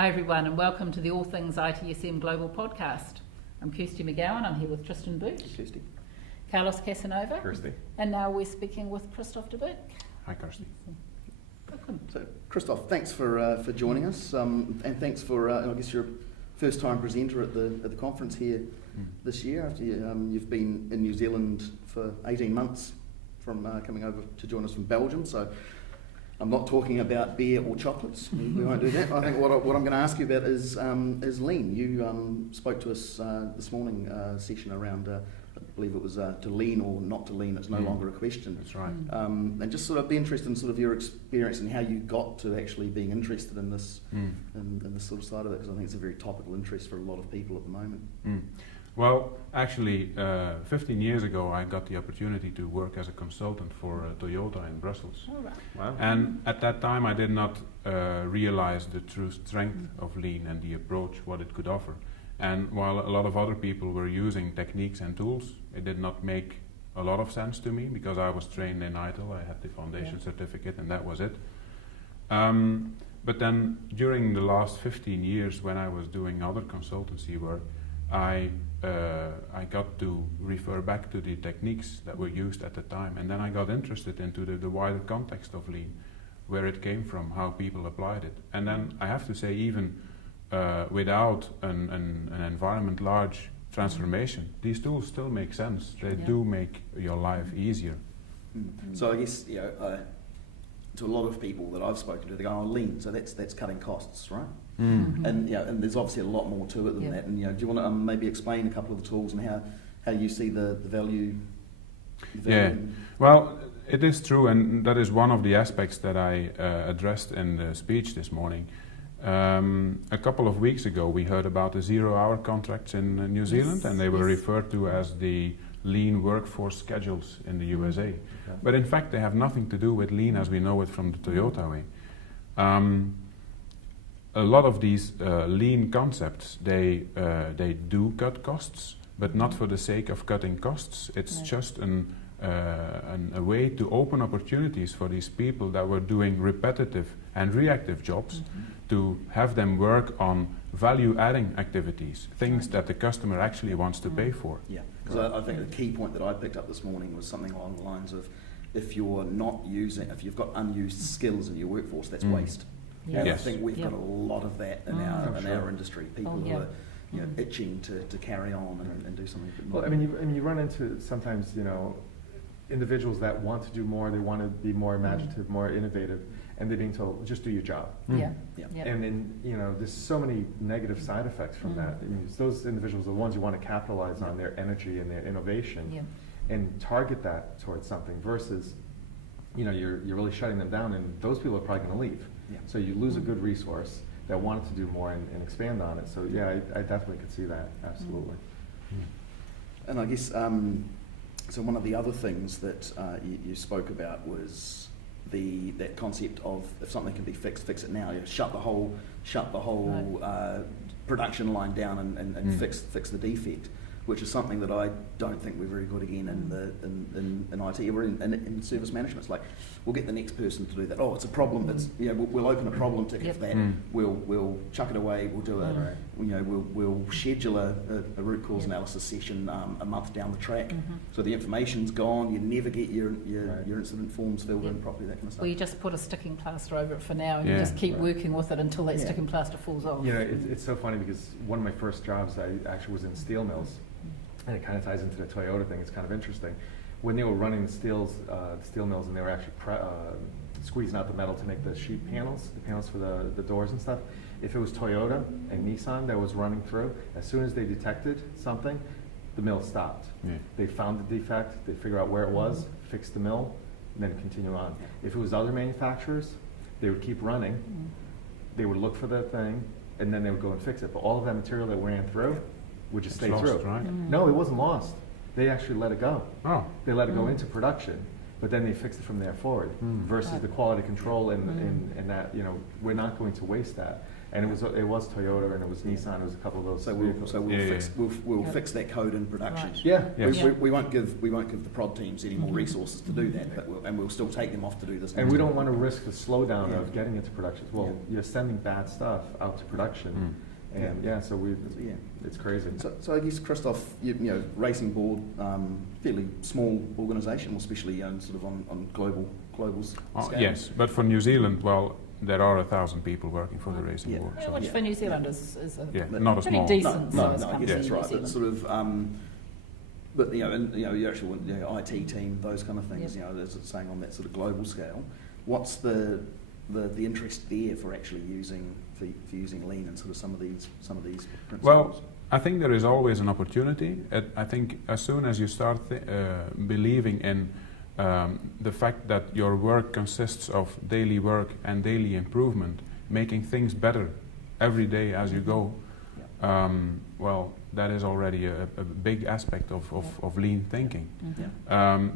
Hi everyone, and welcome to the All Things ITSM Global Podcast. I'm Kirsty McGowan. I'm here with Tristan Boot, Kirsty. Carlos Casanova, Kirsty. And now we're speaking with Christophe de Boeck. Hi, Kirsty. Welcome. So, Christophe, thanks for joining us, and thanks for I guess you're a first-time presenter at the conference here this year. You've been in New Zealand for 18 months from coming over to join us from Belgium. So, I'm not talking about beer or chocolates. We won't do that. I think what I'm going to ask you about is Lean. You spoke to us this morning session around. I believe it was to lean or not to lean. It's no longer a question. That's right. And just sort of be interested in sort of your experience and how you got to actually being interested in this in this sort of side of it, because I think it's a very topical interest for a lot of people at the moment. Well, actually, 15 years ago, I got the opportunity to work as a consultant for Toyota in Brussels. All right. Wow. And at that time, I did not realize the true strength of Lean and the approach, what it could offer. And while a lot of other people were using techniques and tools, it did not make a lot of sense to me because I was trained in ITIL. I had the foundation certificate, and that was it. But then during the last 15 years, when I was doing other consultancy work, I got to refer back to the techniques that were used at the time, and then I got interested into the wider context of Lean, where it came from, how people applied it. And then I have to say, even without an environment large transformation, these tools still make sense. They do make your life easier. So I guess to a lot of people that I've spoken to, they go, "Oh, Lean, so that's cutting costs, right?" And and there's obviously a lot more to it than that. And do you want to maybe explain a couple of the tools and how you see the value? Well, it is true, and that is one of the aspects that I addressed in the speech this morning. A couple of weeks ago, we heard about the 0-hour contracts in New Zealand, and they were referred to as the Lean workforce schedules in the USA. Okay. But in fact, they have nothing to do with Lean as we know it from the Toyota way. A lot of these Lean concepts, they do cut costs, but not for the sake of cutting costs. It's just a way to open opportunities for these people that were doing repetitive and reactive jobs to have them work on value-adding activities, things that the customer actually wants to pay for. Yeah, because I think the key point that I picked up this morning was something along the lines of, if you've got unused skills in your workforce, that's waste. Yeah. And Yes. I think we've got a lot of that in our industry. People who are itching to carry on and do something. Well, I mean, you run into sometimes individuals that want to do more. They want to be more imaginative, more innovative, and they're being told, just do your job. Yeah. And then there's so many negative side effects from that. I mean, those individuals are the ones you want to capitalize on their energy and their innovation, and target that towards something. Versus, you're really shutting them down, and those people are probably going to leave. Yeah. So you lose a good resource that wanted to do more and expand on it. So I definitely could see that, absolutely. And I guess so. One of the other things that you spoke about was that concept of, if something can be fixed, fix it now. Shut the whole production line down and fix the defect, which is something that I don't think we're very good again in IT or in service management. It's like, we'll get the next person to do that. Oh, it's a problem. It's we'll open a problem ticket for that. We'll chuck it away. We'll do it. We'll schedule a root cause analysis session a month down the track. So the information's gone. You never get your incident forms filled in properly. That kind of stuff. Well, you just put a sticking plaster over it for now, and you just keep working with it until that sticking plaster falls off. It's so funny because one of my first jobs, I actually was in steel mills. And it kind of ties into the Toyota thing. It's kind of interesting. When they were running the steel mills, and they were actually squeezing out the metal to make the sheet panels, the panels for the doors and stuff, if it was Toyota and Nissan that was running through, as soon as they detected something, the mill stopped. They found the defect, they figure out where it was, fix the mill, and then continue on. If it was other manufacturers, they would keep running, they would look for the thing, and then they would go and fix it. But all of that material that ran through would just stay through. Right? No, it wasn't lost. They actually let it go. Oh. They let it go into production, but then they fixed it from there forward. Versus the quality control and that we're not going to waste that. And it was Toyota, and it was Nissan, it was a couple of those. So vehicles. we'll fix that code in production. Right. Yeah. Yes. We won't give the prod teams any more resources to do that, but we'll still take them off to do this. And we don't want to risk the slowdown Yeah. of getting into production. Well, you're sending bad stuff out to production, and it's crazy. So I guess, Christophe, you know, Racing Board, fairly small organisation, especially sort of on global scale. Yes, but for New Zealand, well, there are 1,000 people working for the Racing Board. Yeah, So which for New Zealand is not a pretty small. decent No, size I company guess that's in New right. But Zealand. sort of, but your actual IT team, those kind of things. Yep. As it's saying on that sort of global scale, what's the interest there for actually using Lean and sort of some of these principles? Well, I think there is always an opportunity. I think as soon as you start believing in the fact that your work consists of daily work and daily improvement, making things better every day as you go, well, that is already a big aspect of lean thinking.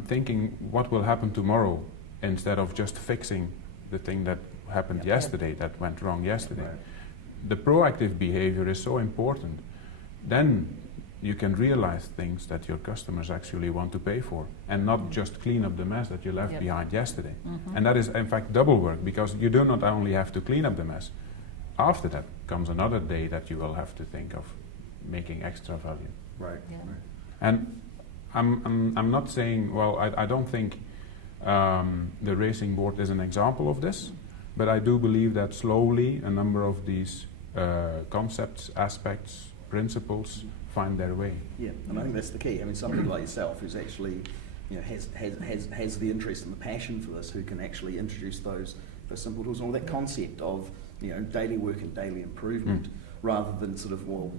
Thinking what will happen tomorrow instead of just fixing the thing that happened yesterday, that went wrong yesterday. Right. The proactive behavior is so important. Then you can realize things that your customers actually want to pay for, and not just clean up the mess that you left behind yesterday. And that is in fact double work, because you do not only have to clean up the mess, after that comes another day that you will have to think of making extra value. Right. Yeah. Right. And I'm not saying, well, I don't think the Racing Board is an example of this, but I do believe that slowly a number of these concepts, aspects, principles find their way. Yeah, and I think that's the key. I mean, somebody like yourself who's actually, has the interest and the passion for this, who can actually introduce those simple tools and all that concept of daily work and daily improvement, rather than sort of we'll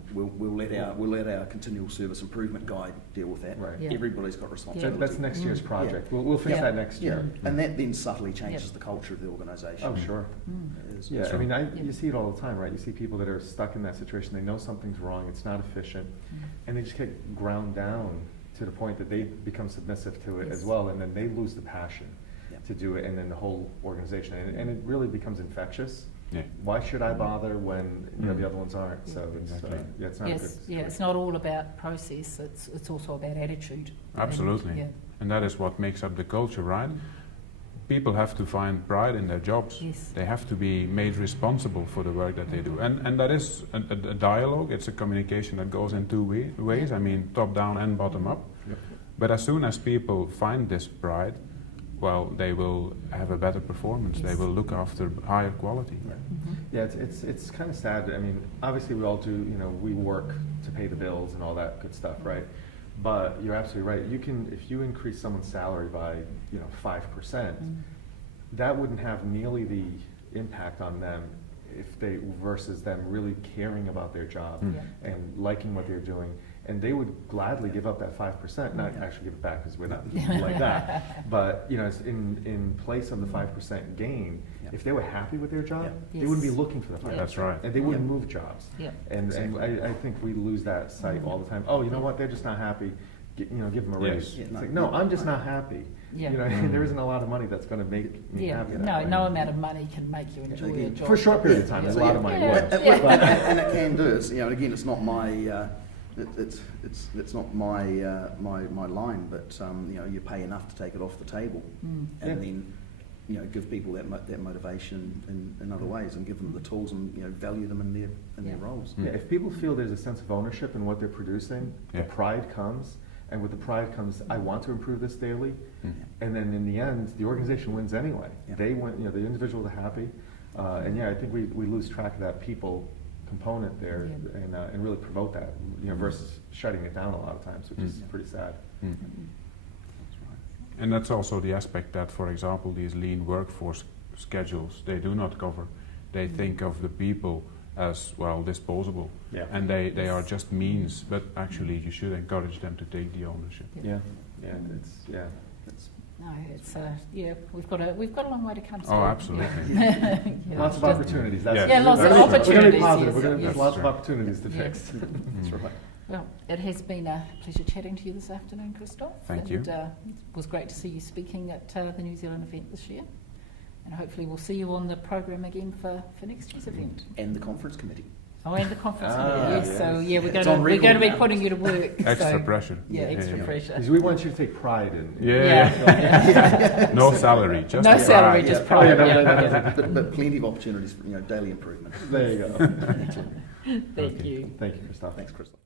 let our continual service improvement guide deal with that. Right. Yeah. Everybody's got responsibility. That's next year's project. We'll fix that next year. And that then subtly changes the culture of the organisation. Oh, sure. Yeah, Sure. I mean, you see it all the time, right? You see people that are stuck in that situation. They know something's wrong. It's not efficient, and they just get ground down to the point that they become submissive to it as well, and then they lose the passion to do it, and then the whole organization, and it really becomes infectious. Yeah. Why should I bother when the other ones aren't? So Exactly. it's not a good situation. It's not all about process. It's also about attitude. Absolutely. And that is what makes up the culture, right? People have to find pride in their jobs. Yes. They have to be made responsible for the work that they do. And that is a dialogue. It's a communication that goes in two ways. I mean, top down and bottom up. Yep. But as soon as people find this pride, well, they will have a better performance. They will look after higher quality. Right. Yeah, it's kind of sad. I mean, obviously we all do, we work to pay the bills and all that good stuff, right? But you're absolutely right. You can, if you increase someone's salary by, 5%, that wouldn't have nearly the impact on them versus them really caring about their job and liking what they're doing. And they would gladly give up that 5%, not actually give it back because we're not like that. But it's in place of the 5% gain, if they were happy with their job, they wouldn't be looking for the 5%. That's right. And they wouldn't move jobs. Yeah. And I think we lose that sight all the time. Oh, you know what? They're just not happy. Give them a raise. Yes. It's like, no, I'm just not happy. Yeah. There isn't a lot of money that's going to make me happy. No amount of money can make you enjoy your job. For a short period of time, there's a lot of money. And it can do it. Again, it's not my. It's not my line, but you pay enough to take it off the table, and then give people that motivation in other ways, and give them the tools and value them in their roles. Yeah, if people feel there's a sense of ownership in what they're producing, the pride comes, and with the pride comes, I want to improve this daily, and then in the end, the organization wins anyway. They win. The individuals are happy, and I think we lose track of that people component there, and really promote that, versus shutting it down a lot of times, which is pretty sad. And that's also the aspect that, for example, these lean workforce schedules, they do not cover. They think of the people as, well, disposable. Yeah. And they are just means, but actually you should encourage them to take the ownership. We've got a long way to come. Oh, absolutely. Lots of opportunities. That's lots of opportunities. We're going to be positive. Yes, There's lots of opportunities to fix. That's right. Well, it has been a pleasure chatting to you this afternoon, Christophe. Thank you. It was great to see you speaking at the New Zealand event this year. And hopefully we'll see you on the program again for next year's event. And the conference committee. Oh, and the conference. Yes. Yes. So yeah, we're It's going on to be record now. putting you to work. Extra so, pressure. Yeah, extra pressure. Because we want you to take pride in. Yeah. No salary, just No pride. salary, just Yeah. pride. Oh, yeah, Yeah. But plenty of opportunities for daily improvement. There you go. Thank you. Thank you, Christophe. Thanks, Christophe.